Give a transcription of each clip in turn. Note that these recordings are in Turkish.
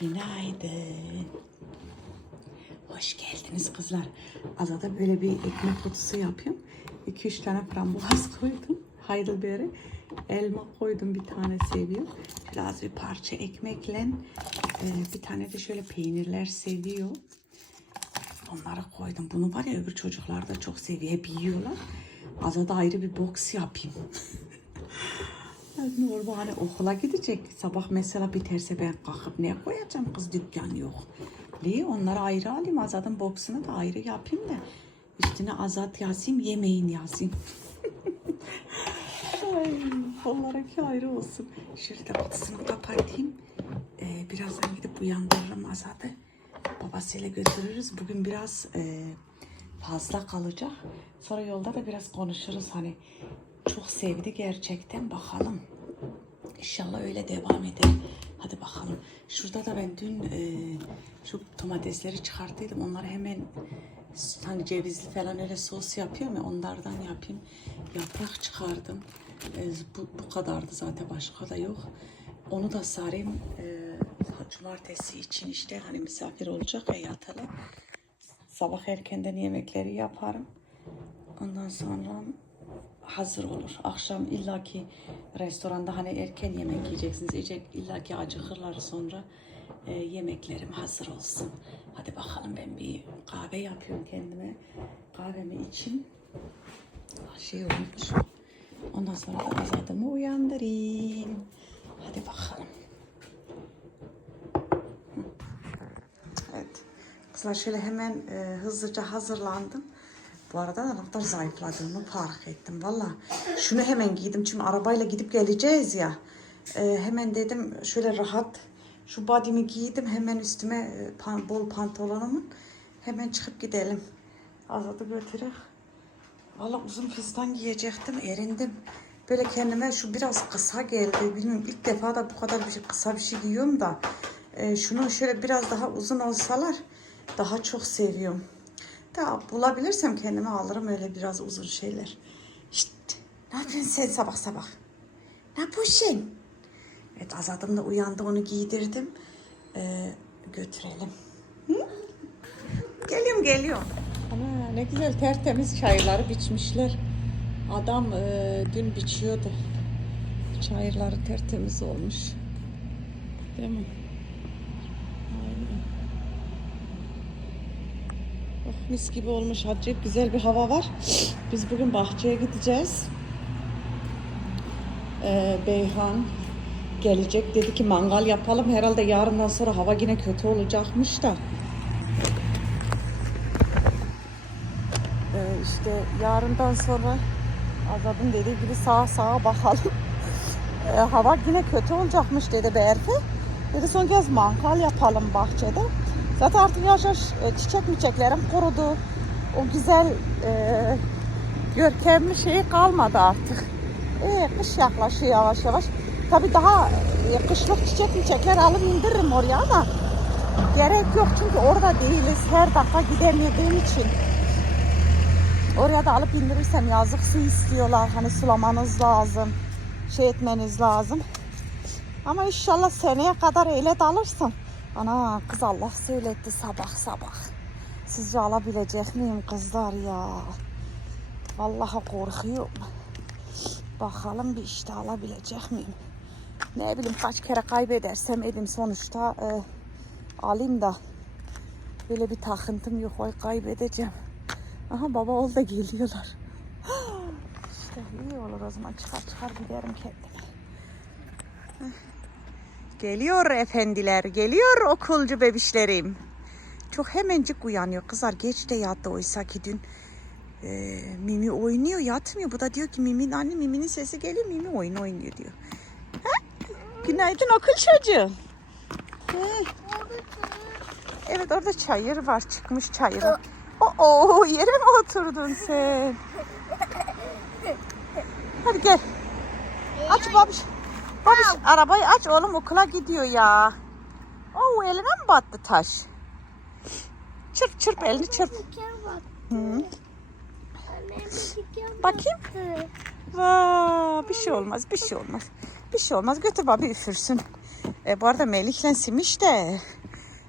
Günaydın. Hoş geldiniz kızlar. Azada böyle bir ekmek kutusu yapıyorum. 2-3 tane frambuaz koydum. Heidelbeer'e. Elma koydum bir tane seviyor. Şöyle az bir parça ekmekle e, bir tane de şöyle peynirler seviyor. Onları koydum. Bunu var ya öbür çocuklar da çok seviyor. Hep yiyorlar. Azada ayrı bir boks yapayım. Normal hani okula gidecek. Sabah mesela biterse ben kalkıp ne koyacağım kız dükkan yok. Niye? Onları ayrı alayım. Azad'ın boksunu da ayrı yapayım da. Üstüne Azat yazayım, yemeğin yazayım. Ay, onlarınki ayrı olsun. De kutusunu kapatayım. Ee, birazdan gidip uyandırırım Azad'ı. Babasıyla götürürüz. Bugün biraz e, fazla kalacak. Sonra yolda da biraz konuşuruz. Hani çok sevdi gerçekten. Bakalım. İnşallah öyle devam eder. Hadi bakalım. Şurada da ben dün e, şu domatesleri çıkarttıydım. Onları hemen hani cevizli falan öyle sos yapıyorum ya onlardan yapayım. Yaprak çıkardım. E, bu, bu kadardı zaten başka da yok. Onu da sarayım. E, cumartesi için işte hani misafir olacak ya yatılı. Sabah erkenden yemekleri yaparım. Ondan sonra hazır olur. Akşam illaki restoranda hani erken yemek yiyeceksiniz. Yiyecek illaki acıkırlar sonra e, yemeklerim hazır olsun. Hadi bakalım ben bir kahve yapıyorum kendime. Kahvemi için şey olmuş. Ondan sonra da azadımı uyandırayım. Hadi bakalım. Evet. Kızlar şöyle hemen e, hızlıca hazırlandım. Bu arada kadar zayıfladığımı fark ettim. Valla şunu hemen giydim. Çünkü arabayla gidip geleceğiz ya. E, hemen dedim şöyle rahat şu body'mi giydim. Hemen üstüme e, pan, bol pantolonumun. Hemen çıkıp gidelim. Azat'ı götürür. Valla uzun fistan giyecektim. Erindim. Böyle kendime şu biraz kısa geldi. Bilmiyorum ilk defa da bu kadar bir şey, kısa bir şey giyiyorum da. E, şunu şöyle biraz daha uzun olsalar daha çok seviyorum. Da bulabilirsem kendime alırım öyle biraz uzun şeyler. Şşt, ne yapıyorsun sen sabah sabah? Ne yapıyorsun? Evet Azat'ım da uyandı onu giydirdim. Ee, götürelim. Geliyorum geliyorum. Ana ne güzel tertemiz çayırları biçmişler. Adam e, dün biçiyordu. Çayırları tertemiz olmuş. Değil mi? Aynen. Oh, mis gibi olmuş. Acayip güzel bir hava var. Biz bugün bahçeye gideceğiz. Ee, Beyhan gelecek. Dedi ki mangal yapalım. Herhalde yarından sonra hava yine kötü olacakmış da. Ee, işte yarından sonra Azad'ın dediği gibi sağa sağa bakalım. Ee, hava yine kötü olacakmış dedi Berfe. Dedi son kez mangal yapalım bahçede. Zaten artık yavaş yavaş e, çiçek miçeklerim kurudu. O güzel e, görkemli şeyi kalmadı artık. E, kış yaklaşıyor yavaş yavaş. Tabii daha e, kışlık çiçek miçekler alıp indiririm oraya ama gerek yok çünkü orada değiliz. Her dakika gidemediğim için. Oraya da alıp indirirsem yazık su istiyorlar. Hani sulamanız lazım. Şey etmeniz lazım. Ama inşallah seneye kadar öyle de alırsın. Ana kız Allah söyletti sabah sabah. Sizce alabilecek miyim kızlar ya? Vallahi korkuyorum. Bakalım bir işte alabilecek miyim? Ne bileyim kaç kere kaybedersem elim sonuçta e, alayım da böyle bir takıntım yok oy kaybedeceğim. Aha baba ol da geliyorlar. İşte iyi olur o zaman çıkar çıkar giderim kendime. Geliyor efendiler, geliyor okulcu bebişlerim. Çok hemencik uyanıyor. Kızlar geç de yattı oysa ki dün e, Mimi oynuyor yatmıyor. Bu da diyor ki Mimi'nin anne Mimi'nin sesi geliyor Mimi oyun oynuyor diyor. Ha? Günaydın okul çocuğu. Evet orada çayır var çıkmış çayıra. Oo yere mi oturdun sen? Hadi gel. Aç babiş. Babiş arabayı aç oğlum okula gidiyor ya. Oo eline mi battı taş? Çırp çırp elini çırp. Hı. Bakayım. Vaa, bir şey olmaz, bir şey olmaz. Bir şey olmaz. Götür babi üfürsün. E, bu arada Melih'le Simiş de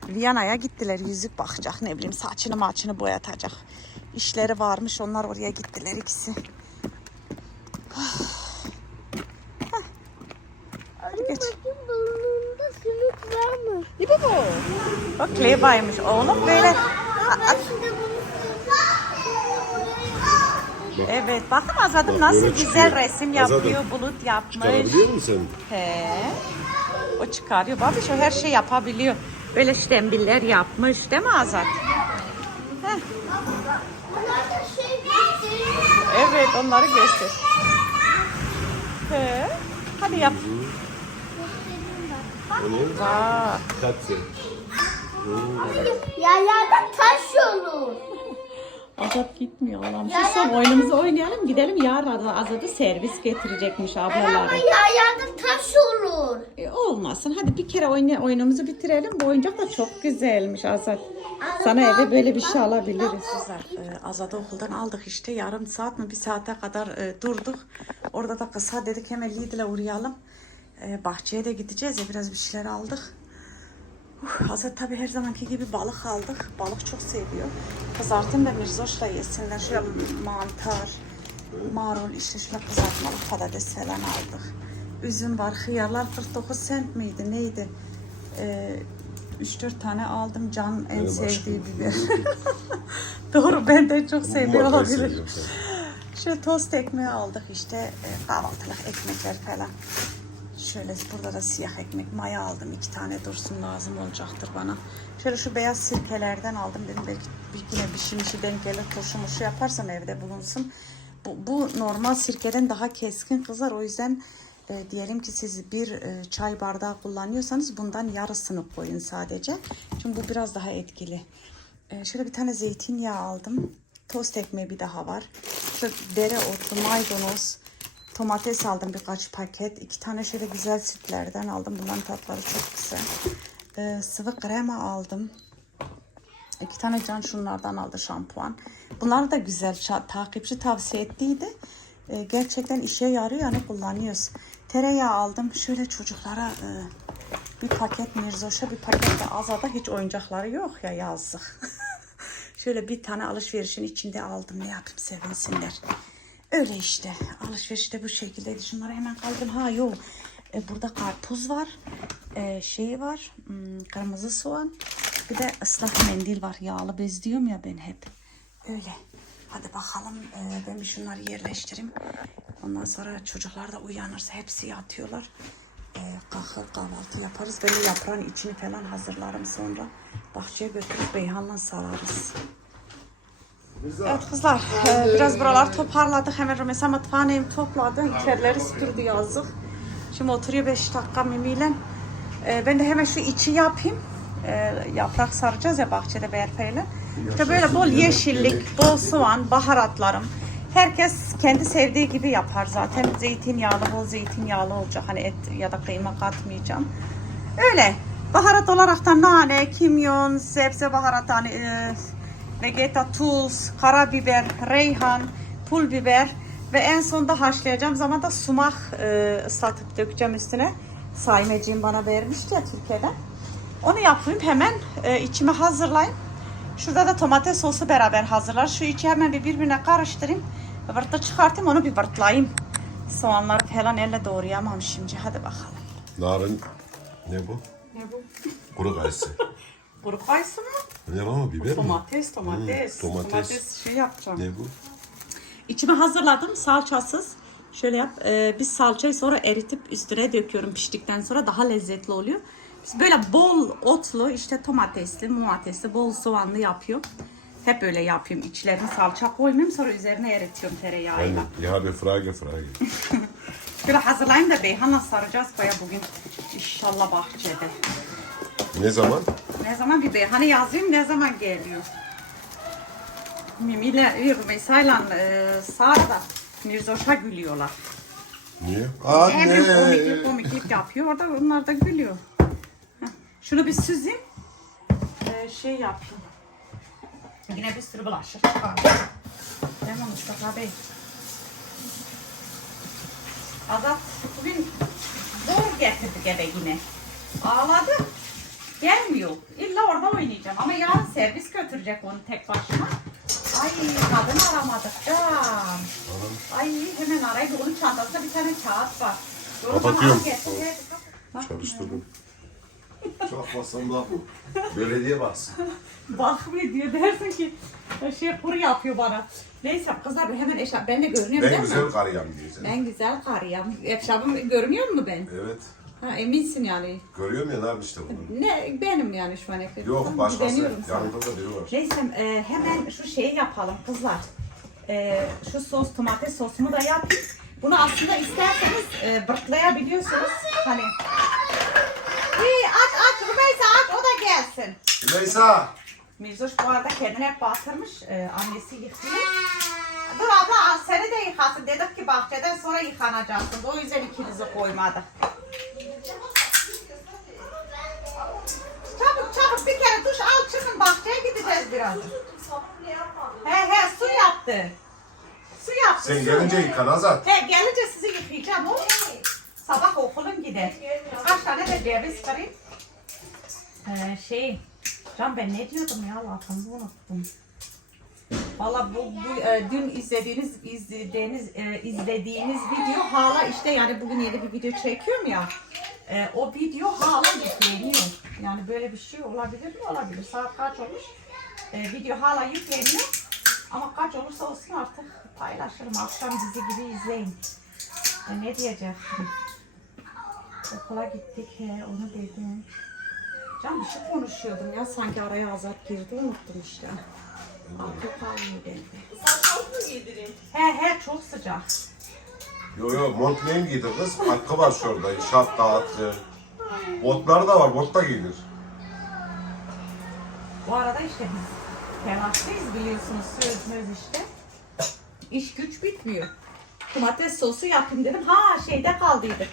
Viyana'ya gittiler. Yüzük bakacak ne bileyim saçını maçını boyatacak. İşleri varmış onlar oraya gittiler ikisi. Hadi geç. Bakın burnunda sümük var mı? İyi bu. Bak Levi'ymiş oğlum böyle. Ben şimdi bunu Evet bakın Azad'ım nasıl böyle güzel çıkıyor. resim Azad'ım. yapıyor. Bulut yapmış. Çıkarabiliyor musun He. O çıkarıyor. Bak şu her şey yapabiliyor. Böyle ştembiller yapmış değil mi Azat? Heh. Şey. Evet onları göster. He. Hadi yap. sen? Ne? Vay. Katse. Yerlerden taş olur. Azat gitmiyor Allah'ım. Şu son oyunumuzu oynayalım gidelim. Yarın Azat'ı servis getirecekmiş Ama ablaları. yerlerden taş olur. E, olmasın. Hadi bir kere oyna, oyunumuzu bitirelim. Bu oyuncak da çok güzelmiş Azat. Sana eve böyle bir şey alabiliriz. Güzel. E, Azat'ı okuldan aldık işte. Yarım saat mi bir saate kadar e, durduk. Orada da kısa dedik hemen Lidl'e uğrayalım. E, bahçeye de gideceğiz ya biraz bir şeyler aldık. Uf, Azat tabii her zamanki gibi balık aldık. Balık çok seviyor. Kızartın da mirzoşla yesinler. Şöyle mantar, marul, işte şöyle kızartmalı patates falan aldık. Üzüm var, hıyarlar 49 cent miydi, neydi? Ee, 3-4 tane aldım. Can en Benim sevdiği biber. Doğru, ben de çok sevdiğim olabilir. Şöyle tost ekmeği aldık işte e, kahvaltılık ekmekler falan. Şöyle burada da siyah ekmek maya aldım. iki tane dursun lazım olacaktır bana. Şöyle şu beyaz sirkelerden aldım dedim belki bir yine bir şey denk gelir turşu murşu yaparsam evde bulunsun. Bu, bu normal sirkeden daha keskin kızar o yüzden e, diyelim ki siz bir e, çay bardağı kullanıyorsanız bundan yarısını koyun sadece. Çünkü bu biraz daha etkili. E, şöyle bir tane zeytinyağı aldım. Tost ekmeği bir daha var. Şöyle dereotu, maydanoz, domates aldım birkaç paket. İki tane şöyle güzel sütlerden aldım. Bunların tatları çok güzel. E, sıvı krema aldım. İki tane can şunlardan aldı şampuan. Bunlar da güzel. Takipçi tavsiye ettiydi. E, gerçekten işe yarıyor yani kullanıyoruz. Tereyağı aldım. Şöyle çocuklara e, bir paket Mirzoş'a bir paket de Azada hiç oyuncakları yok ya yazık. Şöyle bir tane alışverişin içinde aldım. Ne yapayım sevinsinler. Öyle işte. Alışveriş de bu şekildeydi. Şunları hemen kaldırdım. Ha yok. E, burada karpuz var. E, şey var. hmm, kırmızı soğan. Bir de ıslak mendil var. Yağlı bez diyorum ya ben hep. Öyle. Hadi bakalım. e, ben bir şunları yerleştireyim. Ondan sonra çocuklar da uyanırsa hepsi yatıyorlar. E, kalkar kahvaltı yaparız. Böyle yaprağın içini falan hazırlarım sonra. Bahçeye götürüp Beyhan'la sararız. Evet kızlar, e, biraz buralar toparladık. Hemen Rümeysa mutfağını ev topladı. İçerileri süpürdü yazık. Şimdi oturuyor 5 dakika mimiyle. E, ben de hemen şu içi yapayım. E, yaprak saracağız ya bahçede berfeyle. İşte böyle bol yeşillik, bol soğan, baharatlarım. Herkes kendi sevdiği gibi yapar zaten. Zeytinyağlı, bol zeytinyağlı olacak. Hani et ya da kıyma katmayacağım. Öyle. Baharat olarak da nane, kimyon, sebze baharatı hani e, vegeta tuz, karabiber, reyhan, pul biber ve en sonunda haşlayacağım zaman da sumak e, ıslatıp dökeceğim üstüne. Saymeciğim bana vermişti ya Türkiye'den. Onu yapayım hemen e, içime hazırlayayım. Şurada da domates sosu beraber hazırlar. Şu içi hemen bir birbirine karıştırayım. Vırtı çıkartayım onu bir vırtlayayım. Soğanları falan elle doğrayamam şimdi. Hadi bakalım. Narin. Ne bu? Ne bu? Kuru kayısı. Kuru kayısı mı? Ne ama biber mi? Domates, domates. Hmm, domates. şey yapacağım. Ne bu? İçime hazırladım salçasız. Şöyle yap. e, biz salçayı sonra eritip üstüne döküyorum piştikten sonra daha lezzetli oluyor. Biz böyle bol otlu işte domatesli, muhatesli, bol soğanlı yapıyorum. Hep öyle yapıyorum. İçlerine salça koymuyorum sonra üzerine eritiyorum tereyağıyla. Yani, ich habe Frage, Frage. Şöyle hazırlayayım da Beyhan'la saracağız baya bugün. İnşallah bahçede. Ne zaman? Ne zaman bir Beyhan'ı yazayım ne zaman geliyor? Mimi ile Rümeysa'yla e, Sara da Mirzoş'a gülüyorlar. Niye? Hemen komiklik Anne. komiklik yapıyor. Orada onlar da gülüyor. Heh. Şunu bir süzeyim. Ee, şey yapayım. Yine bir sürü bulaşık çıkar. Değil mi Mustafa Bey? Azat bugün zor getirdik eve yine. Ağladı. Gelmiyor. İlla orada oynayacağım. Ama yarın servis götürecek onu tek başına. Ay kadın aramadık can. Ay hemen arayıp onun çantasında bir tane kağıt var. Yorumdan Kapatıyorum. al getir. Çalıştırdım. Çok basın da bu. Belediye baksın. Bakmıyor diyor dersin ki şey kuru yapıyor bana. Neyse kızlar hemen eşya ben de görünüyorum Ben değil güzel mi? karıyam diyeceksin. Ben güzel karıyım. Eşyabım görmüyor mu ben? Evet. Ha, eminsin yani. Görüyorum ya nerede işte bunu. Ne benim yani şu an efendim. Yok başkası. Yanında da biri var. Neyse e, hemen şu şeyi yapalım kızlar. E, şu sos domates sosumu da yapayım. Bunu aslında isterseniz e, bırtlayabiliyorsunuz. Hani İyi, aç aç Rümeysa aç o da gelsin. Rümeysa. Mirzoş bu arada kendine hep batırmış. E, annesi yıkıyor. Dur abla seni de yıkasın. Dedik ki bahçeden sonra yıkanacaksınız. O yüzden ikinizi koymadık. Çabuk çabuk bir kere duş al çıkın bahçeye gideceğiz biraz. He he su yaptı. Su yaptı. Sen su. gelince yıkan Azat. He gelince sizi yıkayacağım o. Sabah okulun gider. Kaç tane de ceviz kırayım. Ee, şey, Can ben ne diyordum ya lafımı unuttum. Valla bu, bu e, dün izlediğiniz izlediğiniz e, izlediğiniz video hala işte yani bugün yeni bir video çekiyorum ya. E, o video hala yükleniyor. Yani böyle bir şey olabilir mi? Olabilir. Saat kaç olmuş? E, video hala yükleniyor. Ama kaç olursa olsun artık paylaşırım. Akşam dizi gibi izleyin. E, ne diyeceğim? Okula gittik he onu dedim. Can bir şey konuşuyordum ya sanki araya azat girdi unuttum işte. Kalmıyor. Sakal mı giydireyim? He he çok sıcak. Yo yo mont neyim giydi kız? Hakkı var şurada. Şapka, atlı. Botları da var. Bot da giyinir. Bu arada işte biz telaşlıyız biliyorsunuz sözümüz işte. İş güç bitmiyor. Domates sosu yapayım dedim. Ha şeyde kaldıydı.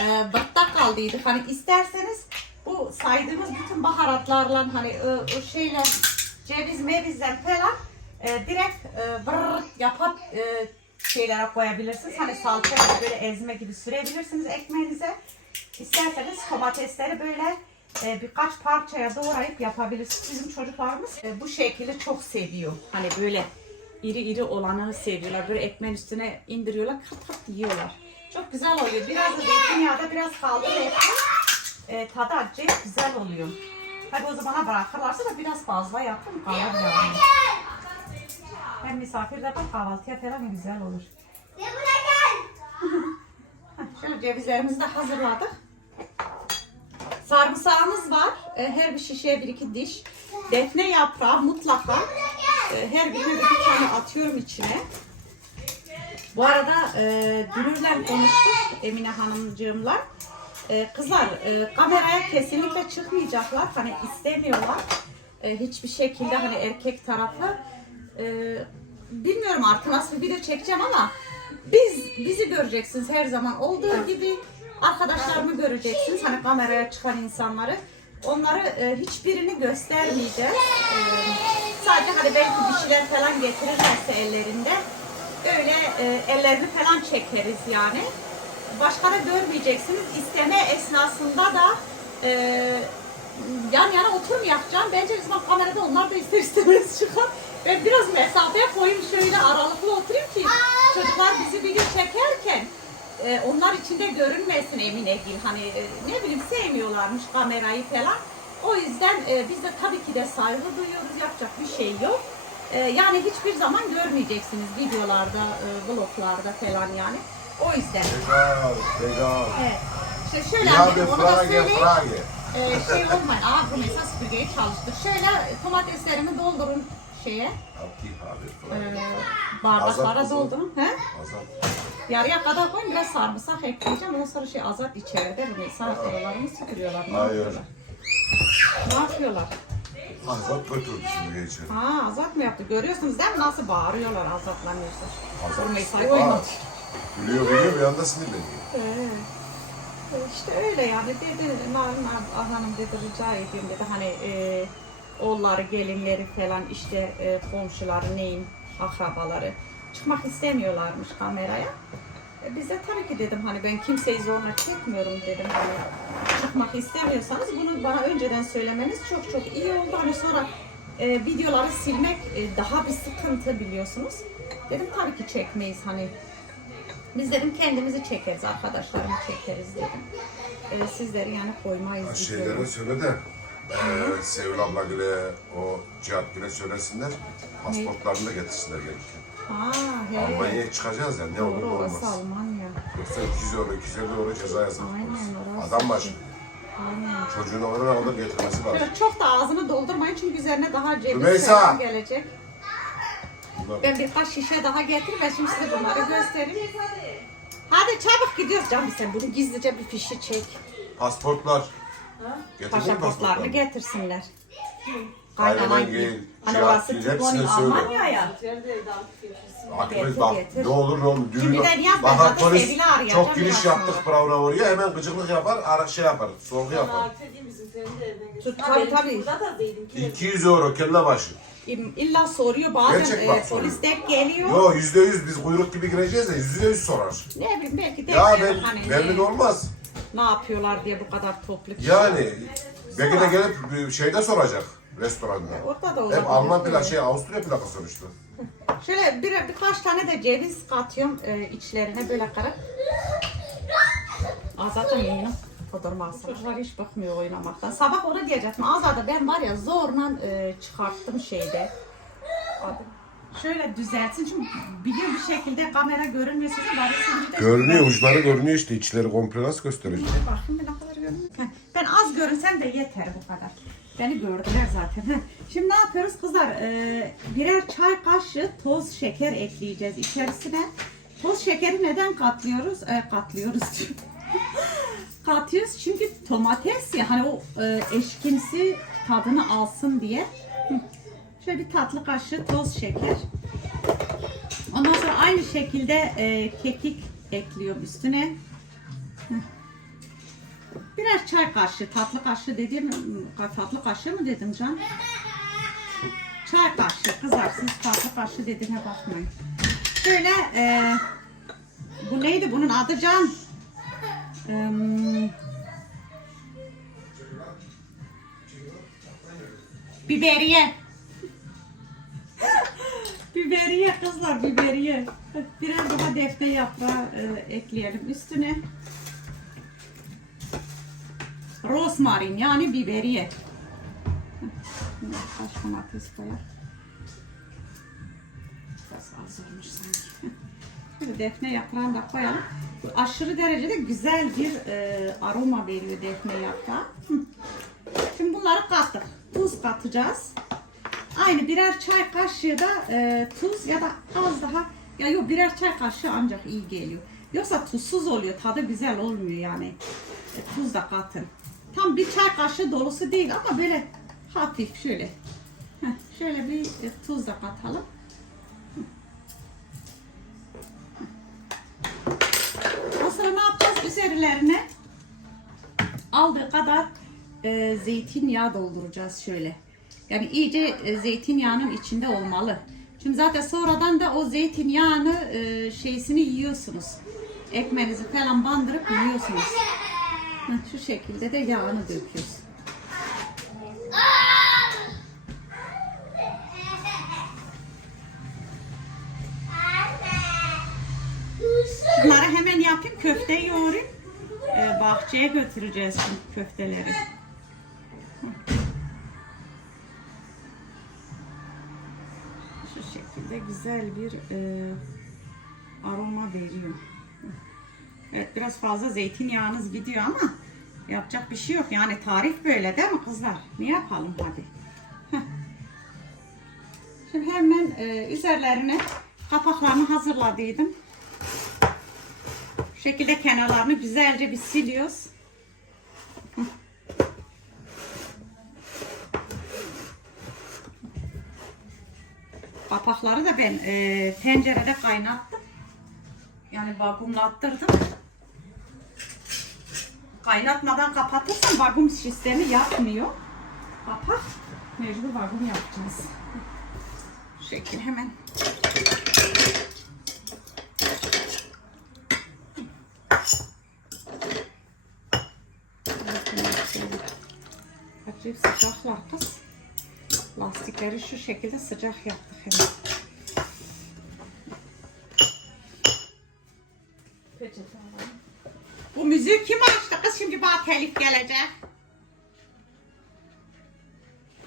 Ee, batta kaldıydı. Hani isterseniz bu saydığımız bütün baharatlarla hani e, o şeyler ceviz mevizler falan e, direkt e, brrrt yapıp e, şeylere koyabilirsiniz. Hani salça böyle ezme gibi sürebilirsiniz ekmeğinize. İsterseniz domatesleri böyle e, birkaç parçaya doğrayıp yapabilirsiniz. Bizim çocuklarımız e, bu şekli çok seviyor. Hani böyle iri iri olanı seviyorlar. Böyle ekmeğin üstüne indiriyorlar, kat kat yiyorlar. Çok güzel oluyor. Biraz da zeytinyağda biraz kaldı ekmek. E, tadı acayip güzel oluyor. Hadi o zamana bırakırlarsa da biraz fazla yapın kalır yani. Hem misafir de bak kahvaltıya falan güzel olur. Heh, Şöyle cevizlerimizi de hazırladık. Sarımsağımız var. E, Her bir şişeye bir iki diş. Defne yaprağı mutlaka. e, Her birine bir tane atıyorum içine. Bu arada e, dünürle konuştuk Emine Hanımcığımla. E, kızlar e, kameraya kesinlikle çıkmayacaklar. Hani istemiyorlar. E, hiçbir şekilde hani erkek tarafı. E, bilmiyorum artık nasıl bir video çekeceğim ama biz bizi göreceksiniz her zaman olduğu gibi arkadaşlarımı göreceksiniz hani kameraya çıkan insanları onları e, hiçbirini göstermeyeceğiz E, sadece hani belki bir şeyler falan getirirlerse ellerinde öyle e, ellerini falan çekeriz yani başka da görmeyeceksiniz isteme esnasında da e, yan yana oturmayacağım. Bence zaman kamerada onlar da ister istemez çıkar. Ben biraz mesafeye koyayım şöyle aralıklı oturayım ki çocuklar bizi video çekerken e, onlar içinde görünmesin Emine Gil. Hani e, ne bileyim sevmiyorlarmış kamerayı falan. O yüzden e, biz de tabii ki de saygı duyuyoruz. Yapacak bir şey yok. E, yani hiçbir zaman görmeyeceksiniz videolarda, e, vloglarda falan yani. O yüzden. Legal, legal. Evet. İşte şöyle bir onu da frage, söyleyeyim. frage. Ee, şey olmayın. Aa bu mesela süpürgeyi çalıştır. Şöyle domateslerimi doldurun şeye. Abdi abi, E, frage. bardaklara Azat doldurun. He? Azat. Yarıya kadar koyun biraz sarımsak ekleyeceğim. Ondan sonra şey azat içeride mesela oralarını süpürüyorlar. Ne Hayır. yapıyorlar? Ne yapıyorlar? Azat götürdü şimdi geçiyor. Ha azat mı yaptı? Görüyorsunuz değil mi? Nasıl bağırıyorlar azatla Mesut. Azat. Mesai Aa, koymadı. Biliyor biliyor bir anda sinirleniyor. Ee, İşte öyle yani dedi Narin Hanım dedi rica ediyorum dedi hani e, oğulları gelinleri falan işte e, komşuları neyin akrabaları çıkmak istemiyorlarmış kameraya. E, biz de tabii ki dedim hani ben kimseyi zorla çekmiyorum dedim hani çıkmak istemiyorsanız bunu bana önceden söylemeniz çok çok iyi oldu. Hani sonra e, videoları silmek e, daha bir sıkıntı biliyorsunuz. Dedim tabii ki çekmeyiz hani biz dedim kendimizi çekeriz, arkadaşlarımı çekeriz dedim. E, sizleri yani koymayız. Şeylere söyle de eee Sevil abla güle o Cihat güle söylesinler. Pasportlarını da getirsinler gelirken. Aa, he. Almanya'ya çıkacağız ya ne olur Doğru ne orası olmaz. Almanya. Yoksa 200 euro 250 euro ceza yazarız. Aynen, orası. Adam başı. Aynen. Çocuğunu oradan alır getirmesi lazım. Çok da ağzını doldurmayın çünkü üzerine daha ceviz Rümeysa! gelecek. Ben birkaç şişe daha getireyim ve şimdi size bunları göstereyim. Hadi çabuk gidiyoruz canım sen bunu gizlice bir fişi çek. Pasportlar. Getirdin mi Pasaportlarını pasportlarını? getirsinler. Kaynanan gel. Hani Cihat orası söyle. Almanya ya. Getir, bak getir. ne olur ne olur. Düğün, Şimdiden yaz, ben zaten polis Sevil'i arayacağım çok giriş biraz yaptık. Bravura oraya hemen gıcıklık yapar ara şey yapar sorgu yapar. Tut, tabii tabii. 200 euro kelle başı. İlla soruyor bazen Gerçek bak e, soruyor. polis denk geliyor. Yo yüzde yüz biz kuyruk gibi gireceğiz de yüzde yüz sorar. Ne bileyim belki denk Ya gelir ben, hani belli ne, de olmaz. ne yapıyorlar diye bu kadar toplu kişi. Yani belki de gelip bir şeyde soracak restoranda. Orada da olabilir. Hep Alman plakası, şey Avusturya plakası sonuçta. Şöyle bir, birkaç tane de ceviz katıyorum e, içlerine böyle kırıp. Aa, zaten yayınım kodurmaz. Çocuklar hiç bakmıyor oynamaktan. Sabah onu diyecektim. Azada ben var ya zorla e, çıkarttım şeyde. Adı. Şöyle düzeltsin çünkü biliyorum bir şekilde kamera görünmüyor size bari şimdi de Görünüyor, uçları görünüyor işte. içleri komple nasıl gösterecek? Bakayım bir ne kadar görünüyor. Heh, Ben az görünsem de yeter bu kadar. Beni gördüler zaten. Heh. Şimdi ne yapıyoruz kızlar? Ee, birer çay kaşığı toz şeker ekleyeceğiz içerisine. Toz şekeri neden katlıyoruz? Ee, katlıyoruz diyor. Katıyoruz çünkü domates ya hani o e, eşkimsi tadını alsın diye. Hı. Şöyle bir tatlı kaşığı toz şeker. Ondan sonra aynı şekilde e, kekik ekliyorum üstüne. Birer çay kaşığı, tatlı kaşığı dediğim, tatlı kaşığı mı dedim Can? Çay kaşığı, kızar siz tatlı kaşığı dediğine bakmayın. Şöyle, e, bu neydi bunun adı Can? Biberiye. biberiye kızlar, biberiye. Biraz daha defne yaprağı e, ekleyelim üstüne. Rosmarin yani biberiye. Kaç domates koyar? Biraz az sanki. Şimdi defne yaprağını da koyalım. Aşırı derecede güzel bir e, aroma veriyor defne yaprağı. Şimdi bunları kattık. Tuz katacağız. Aynı birer çay kaşığı da e, tuz ya da az daha ya yok birer çay kaşığı ancak iyi geliyor. Yoksa tuzsuz oluyor. Tadı güzel olmuyor yani. E, tuz da katın. Tam bir çay kaşığı dolusu değil ama böyle hafif şöyle. Heh, şöyle bir e, tuz da katalım. Sonra ne yapacağız? Üzerlerine aldığı kadar e, zeytinyağı dolduracağız şöyle. Yani iyice e, zeytinyağının içinde olmalı. Şimdi zaten sonradan da o zeytinyağını e, şeysini yiyorsunuz. Ekmeğinizi falan bandırıp yiyorsunuz. Şu şekilde de yağını döküyoruz. Bahçeye götüreceğiz şimdi köfteleri. Şu şekilde güzel bir e, aroma veriyor. Evet biraz fazla zeytinyağınız gidiyor ama yapacak bir şey yok. Yani tarif böyle değil mi kızlar? Ne yapalım hadi. Şimdi hemen e, üzerlerine kapaklarını hazırladıydım. Şu şekilde kenarlarını güzelce bir siliyoruz. Kapakları da ben e, tencerede kaynattım. Yani vakumlattırdım. Kaynatmadan kapatırsan vakum sistemi yapmıyor. Kapat. Mecbur vakum yapacağız. Şekil hemen Acayip sıcaklar kız. Lastikleri şu şekilde sıcak yaptık hemen. Peçete alalım. Bu müziği kim açtı kız şimdi bana telif gelecek.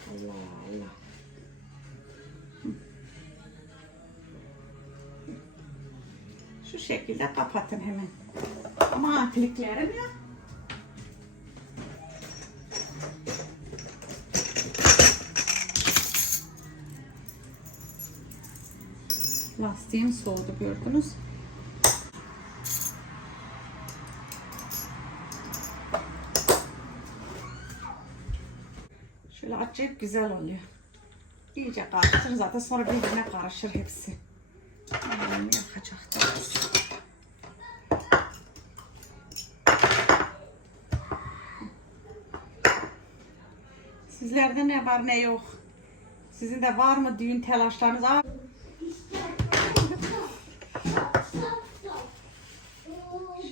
Allah Allah. Şu şekilde kapatın hemen. Ama kliklerim ya. Lastiğim soğudu gördünüz. Şöyle acayip güzel oluyor. İyice karıştır zaten sonra birbirine karışır hepsi. Allah'ım yakacak da. Sizlerde ne var ne yok? Sizin de var mı düğün telaşlarınız? Aa,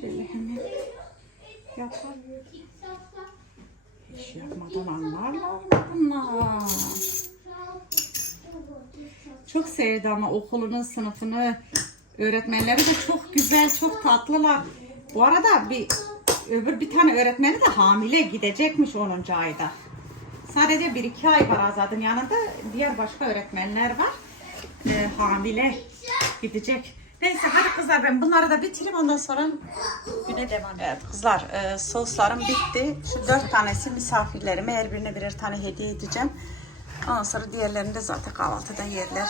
şöyle hemen yapalım. Hiç yapmadan anlarlar mı bunlar? Çok sevdi ama okulunu, sınıfını, öğretmenleri de çok güzel, çok tatlılar. Bu arada bir öbür bir tane öğretmeni de hamile gidecekmiş 10. ayda. Sadece bir iki ay var Azad'ın yanında. Diğer başka öğretmenler var. Ee, hamile gidecek. Neyse hadi kızlar ben bunları da bitireyim ondan sonra güne devam Evet kızlar e, soslarım bitti. Şu dört tanesi misafirlerime her birine birer tane hediye edeceğim. Ondan sonra diğerlerini de zaten kahvaltıda yerler.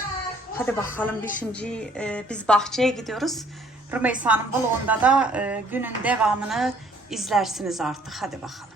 Hadi bakalım biz şimdi e, biz bahçeye gidiyoruz. Rümeysa'nın vlogunda da e, günün devamını izlersiniz artık. Hadi bakalım.